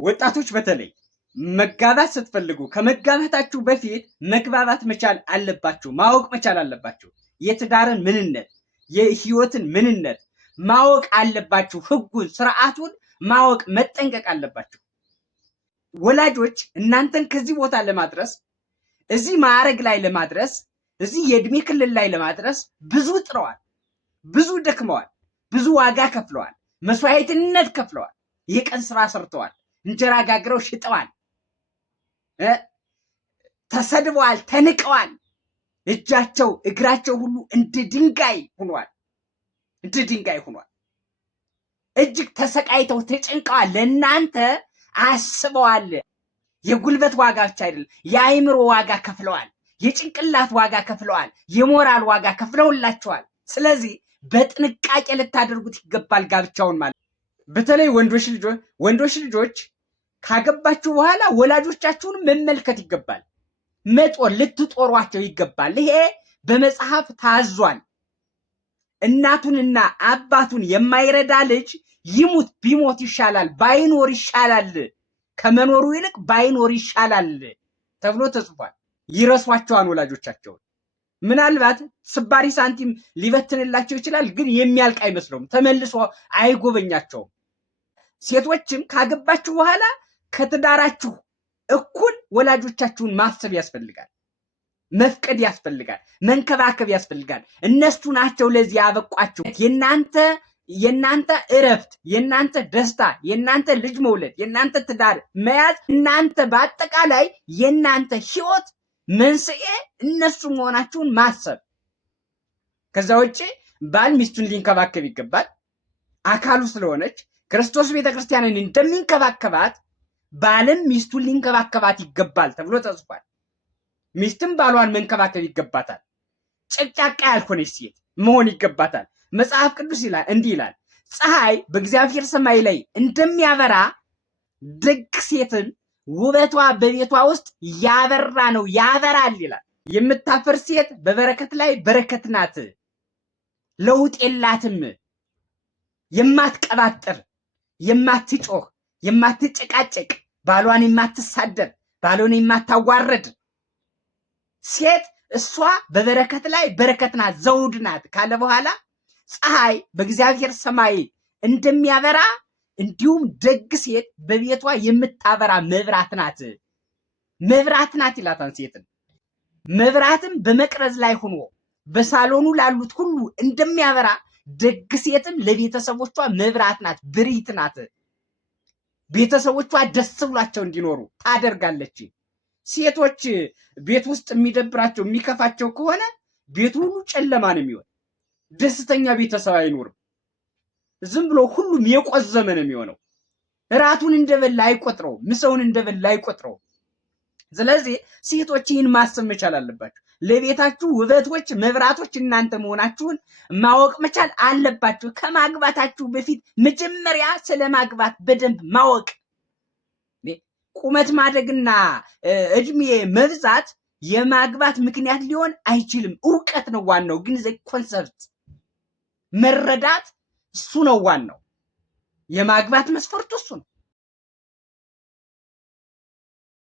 ወጣቶች በተለይ መጋባት ስትፈልጉ ከመጋባታችሁ በፊት መግባባት መቻል አለባችሁ፣ ማወቅ መቻል አለባችሁ። የትዳርን ምንነት፣ የህይወትን ምንነት ማወቅ አለባችሁ። ህጉን፣ ስርዓቱን ማወቅ መጠንቀቅ አለባችሁ። ወላጆች እናንተን ከዚህ ቦታ ለማድረስ እዚህ ማዕረግ ላይ ለማድረስ እዚህ የእድሜ ክልል ላይ ለማድረስ ብዙ ጥረዋል፣ ብዙ ደክመዋል፣ ብዙ ዋጋ ከፍለዋል፣ መስዋዕትነት ከፍለዋል፣ የቀን ስራ ሰርተዋል፣ እንጀራ ጋግረው ሽጠዋል፣ ተሰድበዋል፣ ተንቀዋል። እጃቸው እግራቸው ሁሉ እንደ ድንጋይ ሆኗል፣ እንደ ድንጋይ ሆኗል። እጅግ ተሰቃይተው ተጨንቀዋል። ለእናንተ አስበዋል። የጉልበት ዋጋ ብቻ አይደለም፣ የአይምሮ ዋጋ ከፍለዋል፣ የጭንቅላት ዋጋ ከፍለዋል፣ የሞራል ዋጋ ከፍለውላቸዋል። ስለዚህ በጥንቃቄ ልታደርጉት ይገባል ጋብቻውን ማለት። በተለይ ወንዶች ልጆች ካገባችሁ በኋላ ወላጆቻችሁን መመልከት ይገባል። መጦር ልትጦሯቸው ይገባል። ይሄ በመጽሐፍ ታዟል። እናቱንና አባቱን የማይረዳ ልጅ ይሙት፣ ቢሞት ይሻላል፣ ባይኖር ይሻላል፣ ከመኖሩ ይልቅ ባይኖር ይሻላል ተብሎ ተጽፏል። ይረሷቸዋል ወላጆቻቸውን። ምናልባት ስባሪ ሳንቲም ሊበትንላቸው ይችላል፣ ግን የሚያልቅ አይመስለውም፣ ተመልሶ አይጎበኛቸውም። ሴቶችም ካገባችሁ በኋላ ከትዳራችሁ እኩል ወላጆቻችሁን ማሰብ ያስፈልጋል፣ መፍቀድ ያስፈልጋል፣ መንከባከብ ያስፈልጋል። እነሱ ናቸው ለዚህ ያበቋችሁ። የናንተ እረፍት፣ የናንተ ደስታ፣ የናንተ ልጅ መውለድ፣ የናንተ ትዳር መያዝ፣ እናንተ በአጠቃላይ የናንተ ህይወት መንስኤ እነሱ መሆናችሁን ማሰብ። ከዛ ውጭ ባል ሚስቱን ሊንከባከብ ይገባል። አካሉ ስለሆነች ክርስቶስ ቤተክርስቲያንን እንደሚንከባከባት ባልም ሚስቱን ሊንከባከባት ይገባል ተብሎ ተጽፏል። ሚስትም ባሏን መንከባከብ ይገባታል። ጨቅጫቃ ያልሆነች ሴት መሆን ይገባታል። መጽሐፍ ቅዱስ እንዲህ ይላል፣ ፀሐይ በእግዚአብሔር ሰማይ ላይ እንደሚያበራ ደግ ሴትን ውበቷ በቤቷ ውስጥ ያበራ ነው፣ ያበራል ይላል። የምታፈር ሴት በበረከት ላይ በረከት ናት፣ ለውጥ የላትም። የማትቀባጥር፣ የማትጮህ፣ የማትጨቃጨቅ፣ ባሏን የማትሳደብ፣ ባሏን የማታዋረድ ሴት እሷ በበረከት ላይ በረከት ናት፣ ዘውድ ናት ካለ በኋላ ፀሐይ በእግዚአብሔር ሰማይ እንደሚያበራ እንዲሁም ደግ ሴት በቤቷ የምታበራ መብራት ናት፣ መብራት ናት ይላታል ሴትን። መብራትም በመቅረዝ ላይ ሆኖ በሳሎኑ ላሉት ሁሉ እንደሚያበራ ደግ ሴትም ለቤተሰቦቿ መብራት ናት፣ ብሪት ናት። ቤተሰቦቿ ደስ ብሏቸው እንዲኖሩ ታደርጋለች። ሴቶች ቤት ውስጥ የሚደብራቸው የሚከፋቸው ከሆነ ቤቱ ሁሉ ጨለማ ነው የሚሆን፣ ደስተኛ ቤተሰብ አይኖርም። ዝም ብሎ ሁሉም የቆዘመ ነው የሚሆነው። እራቱን እንደበላ አይቆጥረው፣ ምሳውን እንደበላ አይቆጥረው። ስለዚህ ሴቶች ይህን ማሰብ መቻል አለባችሁ። ለቤታችሁ ውበቶች፣ መብራቶች እናንተ መሆናችሁን ማወቅ መቻል አለባችሁ። ከማግባታችሁ በፊት መጀመሪያ ስለማግባት በደንብ ማወቅ። ቁመት ማደግና እድሜ መብዛት የማግባት ምክንያት ሊሆን አይችልም። እውቀት ነው ዋናው። ግን ኮንሰፕት መረዳት እሱ ነው ዋናው። የማግባት መስፈርቱ እሱ ነው።